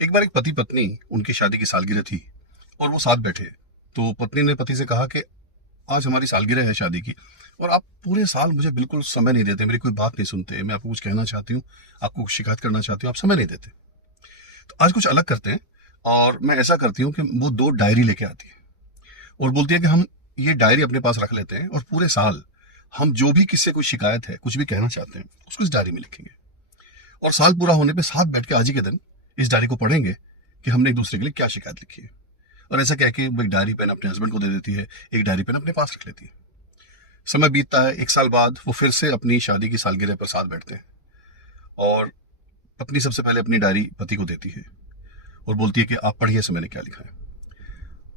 एक बार एक पति पत्नी, उनकी शादी की सालगिरह थी और वो साथ बैठे। तो पत्नी ने पति से कहा कि आज हमारी सालगिरह है शादी की, और आप पूरे साल मुझे बिल्कुल समय नहीं देते, मेरी कोई बात नहीं सुनते, मैं आपको कुछ कहना चाहती हूँ, आपको कुछ शिकायत करना चाहती हूँ, आप समय नहीं देते। तो आज कुछ अलग करते हैं, और मैं ऐसा करती हूँ कि वो 2 डायरी लेके आती है और बोलती है कि हम ये डायरी अपने पास रख लेते हैं और पूरे साल हम जो भी किससे कोई शिकायत है, कुछ भी कहना चाहते हैं, उसको इस डायरी में लिखेंगे। और साल पूरा होने पे साथ बैठ के आज ही के दिन इस डायरी को पढ़ेंगे कि हमने एक दूसरे के लिए क्या शिकायत लिखी है। और ऐसा कह के वो एक डायरी पेन अपने हस्बैंड को दे देती है, एक डायरी पेन अपने पास रख लेती है। समय बीतता है, 1 साल बाद वो फिर से अपनी शादी की सालगिरह पर साथ बैठते हैं, और पत्नी सबसे पहले अपनी डायरी पति को देती है और बोलती है कि आप पढ़िए से मैंने क्या लिखा है।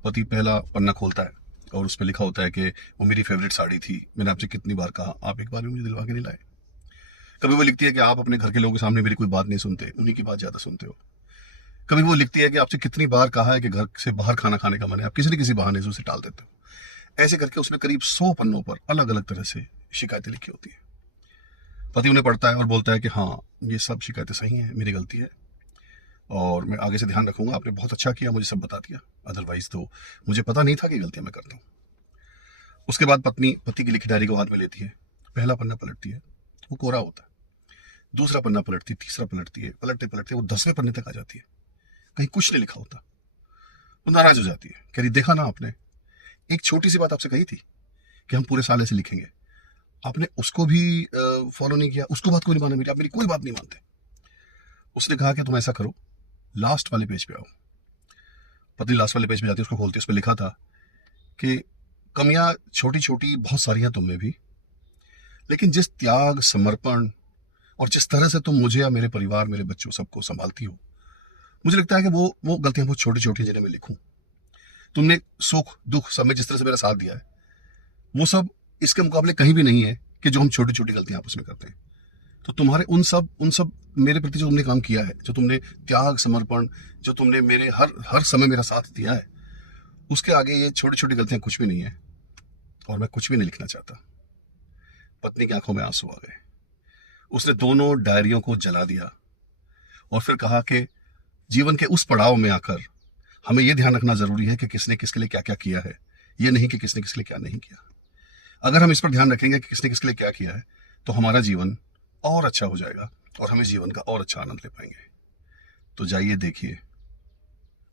पति पहला पन्ना खोलता है और उस पर लिखा होता है कि वो मेरी फेवरेट साड़ी थी, मैंने आपसे कितनी बार कहा, आप एक बार भी मुझे दिलवा के नहीं लाए। कभी वो लिखती है कि आप अपने घर के लोगों के सामने मेरी कोई बात नहीं सुनते, उन्हीं की बात ज्यादा सुनते हो। कभी वो लिखती है कि आपसे कितनी बार कहा है कि घर से बाहर खाना खाने का मन है, आप किसी न किसी बहाने से उसे टाल देते हो। ऐसे करके उसने करीब 100 पन्नों पर अलग अलग तरह से शिकायतें लिखी होती है। पति उन्हें पढ़ता है और बोलता है कि हाँ, ये सब शिकायतें सही हैं, मेरी गलती है और मैं आगे से ध्यान रखूंगा, आपने बहुत अच्छा किया मुझे सब बता दिया, अदरवाइज तो मुझे पता नहीं था कि गलतियां मैं करता हूँ। उसके बाद पत्नी पति की लिखी डायरी को हाथ में लेती है, पहला पन्ना पलटती है, वो कोरा होता है। दूसरा पन्ना पलटती है, तीसरा पलटती है, पलटते पलटते वो 10वें पन्ने तक आ जाती है, कहीं कुछ नहीं लिखा होता। वो नाराज हो जाती है, कह रही देखा ना आपने, एक छोटी सी बात आपसे कही थी कि हम पूरे साल ऐसे लिखेंगे, आपने उसको भी फॉलो नहीं किया, उसको बात को नहीं माना मेरी, आप मेरी कोई बात नहीं मानते। उसने कहा कि तुम ऐसा करो, लास्ट वाले पेज पे आओ। पत्नी लास्ट वाले पेज पे जाती है, उसको खोलती है, उस पर लिखा था कि कमियां छोटी छोटी बहुत सारी हैं तुम में भी, लेकिन जिस त्याग, समर्पण और जिस तरह से तुम मुझे या मेरे परिवार, मेरे बच्चों सबको संभालती हो, मुझे लगता है कि वो गलतियां बहुत छोटी छोटी हैं जिन्हें मैं लिखूं। तुमने सुख दुख सब में जिस तरह से मेरा साथ दिया है, वो सब इसके मुकाबले कहीं भी नहीं है कि जो हम छोटी छोटी गलतियां आपस में करते हैं। तो तुम्हारे उन सब मेरे प्रति जो तुमने काम किया है, जो तुमने त्याग, समर्पण, जो तुमने मेरे हर हर समय मेरा साथ दिया है, उसके आगे ये छोटी छोटी गलतियां कुछ भी नहीं है, और मैं कुछ भी नहीं लिखना चाहता। पत्नी की आंखों में आंसू आ गए। उसने दोनों डायरियों को जला दिया और फिर कहा कि जीवन के उस पड़ाव में आकर हमें यह ध्यान रखना जरूरी है कि किसने किसके लिए क्या क्या किया है, ये नहीं कि किसने किसके लिए क्या नहीं किया। अगर हम इस पर ध्यान रखेंगे कि किसने किसके लिए क्या किया है, तो हमारा जीवन और अच्छा हो जाएगा और हमें जीवन का और अच्छा आनंद ले पाएंगे। तो जाइए देखिए,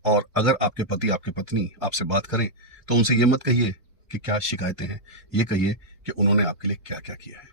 और अगर आपके पति, आपके पत्नी आपसे बात करें तो उनसे ये मत कहिए कि क्या शिकायतें हैं, ये कहिए कि उन्होंने आपके लिए क्या क्या किया है।